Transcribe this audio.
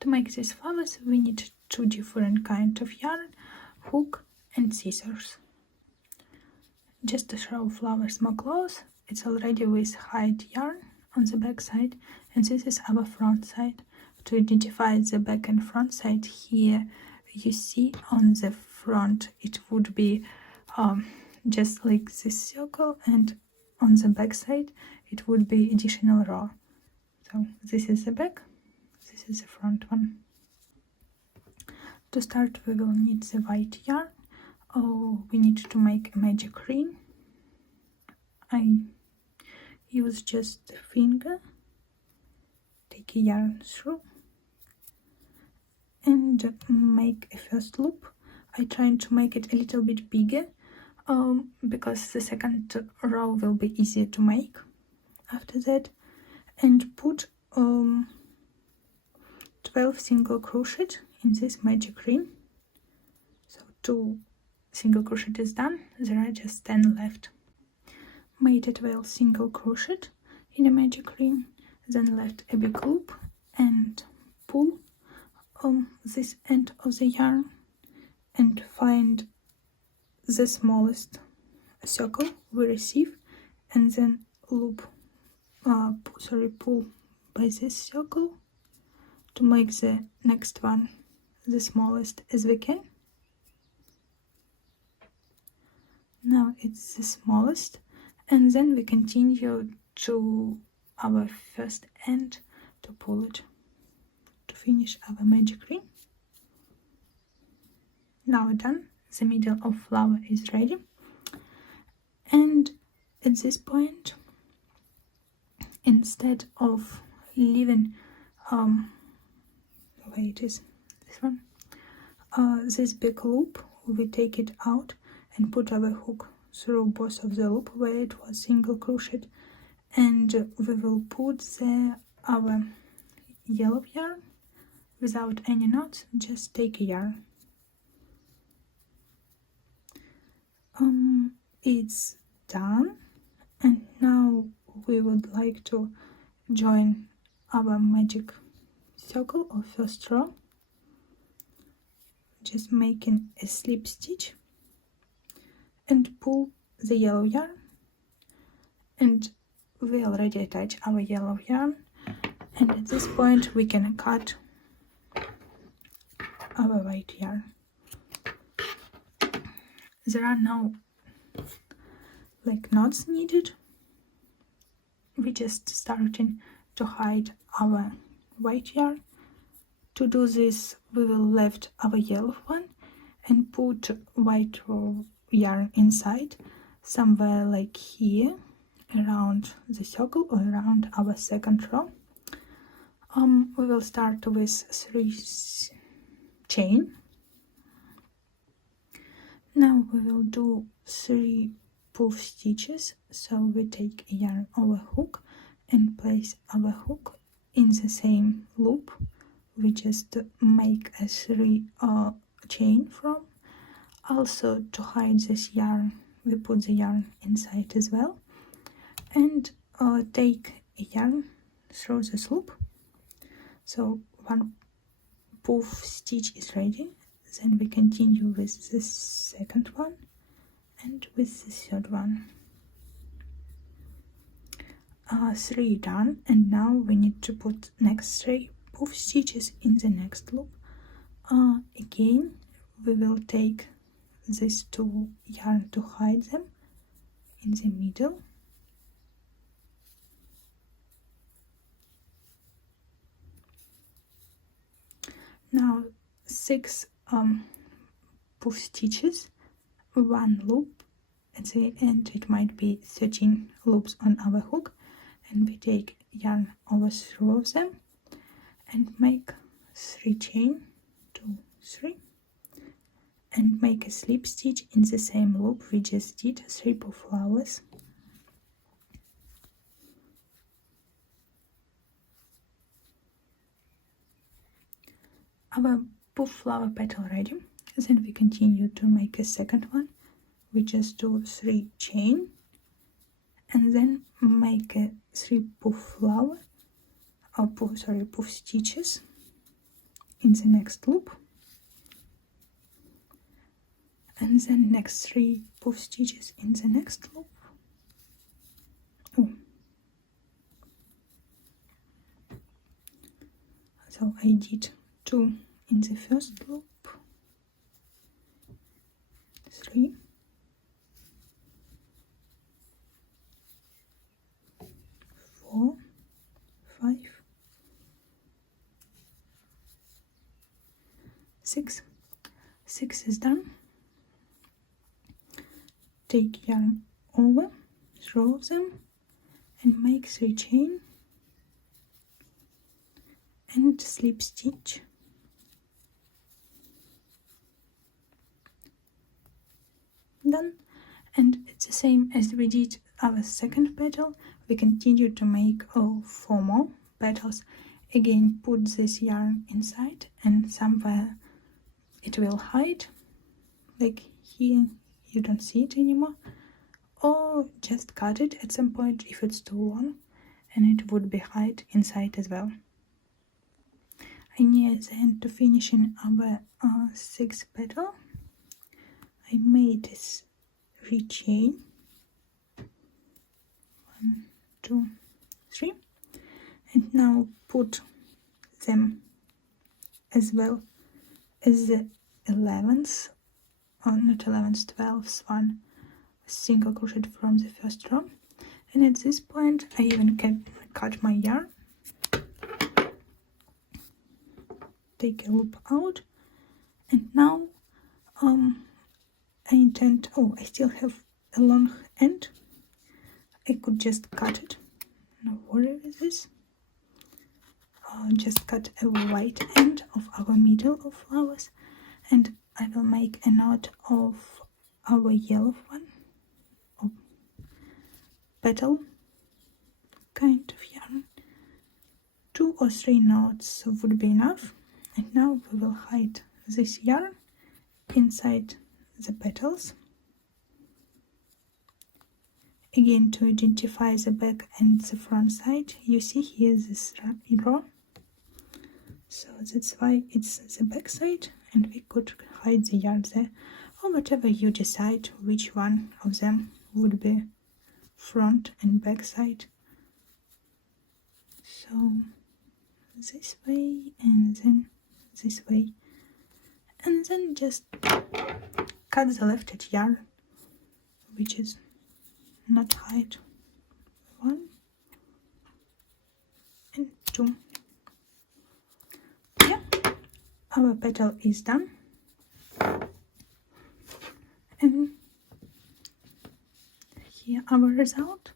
To make these flowers we need two different kinds of yarn, hook and scissors. Just to show flowers more close, it's already with hide yarn on the back side, and this is our front side. To identify the back and front side, here you see on the front it would be just like this circle, and on the back side it would be additional row. So this is the back, this is the front one. To start we will need the white yarn. We need to make a magic ring. I use just the finger, take a yarn through and make a first loop. I try to make it a little bit bigger because the second row will be easier to make after that, and put 12 single crochet in this magic ring. So 2 single crochet is done, there are just 10 left. Made a 12 single crochet in a magic ring, then left a big loop and pull this end of the yarn and find the smallest circle we receive, and then loop pull by this circle to make the next one the smallest as we can. Now it's the smallest, and then we continue to our first end to pull it to finish our magic ring. Now done, the middle of flower is ready, and at this point, instead of leaving where it is, this one, this big loop, we take it out and put our hook through both of the loop where it was single crochet, and we will put our yellow yarn without any knots, just take a yarn. It's done, and now we would like to join our magic circle or first row, just making a slip stitch and pull the yellow yarn, and we already attach our yellow yarn, and at this point we can cut our white yarn. There are no knots needed, we just starting to hide our white yarn. To do this we will left our yellow one and put white yarn inside, somewhere like here around the circle or around our second row. We will start with 3 chain. Now we will do 3 puff stitches, so we take a yarn over hook and place our hook in the same loop we just make a 3 chain from. Also, to hide this yarn we put the yarn inside as well, and take a yarn through this loop. So 1 puff stitch is ready, then we continue with the second one and with the third one. 3 done, and now we need to put next 3 puff stitches in the next loop. Again we will take these 2 yarn to hide them in the middle. Now 6 puff stitches, 1 loop at the end, it might be 13 loops on our hook, and we take yarn over through of them and make 3 chain, 2, 3, and make a slip stitch in the same loop we just did 3 puff flowers. Our puff flower petal ready, then we continue to make a second one. We just do 3 chain and then make a 3 puff flower, or puff stitches in the next loop, and then next 3 puff stitches in the next loop. Oh. So I did 2 in the first loop, 3, 4, 5, 6. 6 is done. Take yarn over, throw them, and make 3 chain and slip stitch. Done. And it's the same as we did our second petal. We continue to make 4 more petals. Again, put this yarn inside, and somewhere it will hide, like here you don't see it anymore, or just cut it at some point if it's too long, and it would be hide inside as well. And near the end, to finishing our 6th petal, I made this rechain, 1, 2, 3, and now put them as well as the 11th, or not 11th, 12th one, single crochet from the first row. And at this point I even can cut my yarn, take a loop out, and now I intend, I still have a long end, I could just cut it, no worry with this. Just cut a white end of our middle of flowers, and I will make a knot of our yellow one, of petal kind of yarn. 2 or 3 knots would be enough. And now we will hide this yarn inside the petals. Again, to identify the back and the front side, you see here this row. So that's why it's the back side, and we could hide the yarn there, or whatever you decide which one of them would be front and back side. So this way, and then this way, and then just cut the left yarn, which is not hide. 1 and 2. Yeah, our petal is done, and here our result.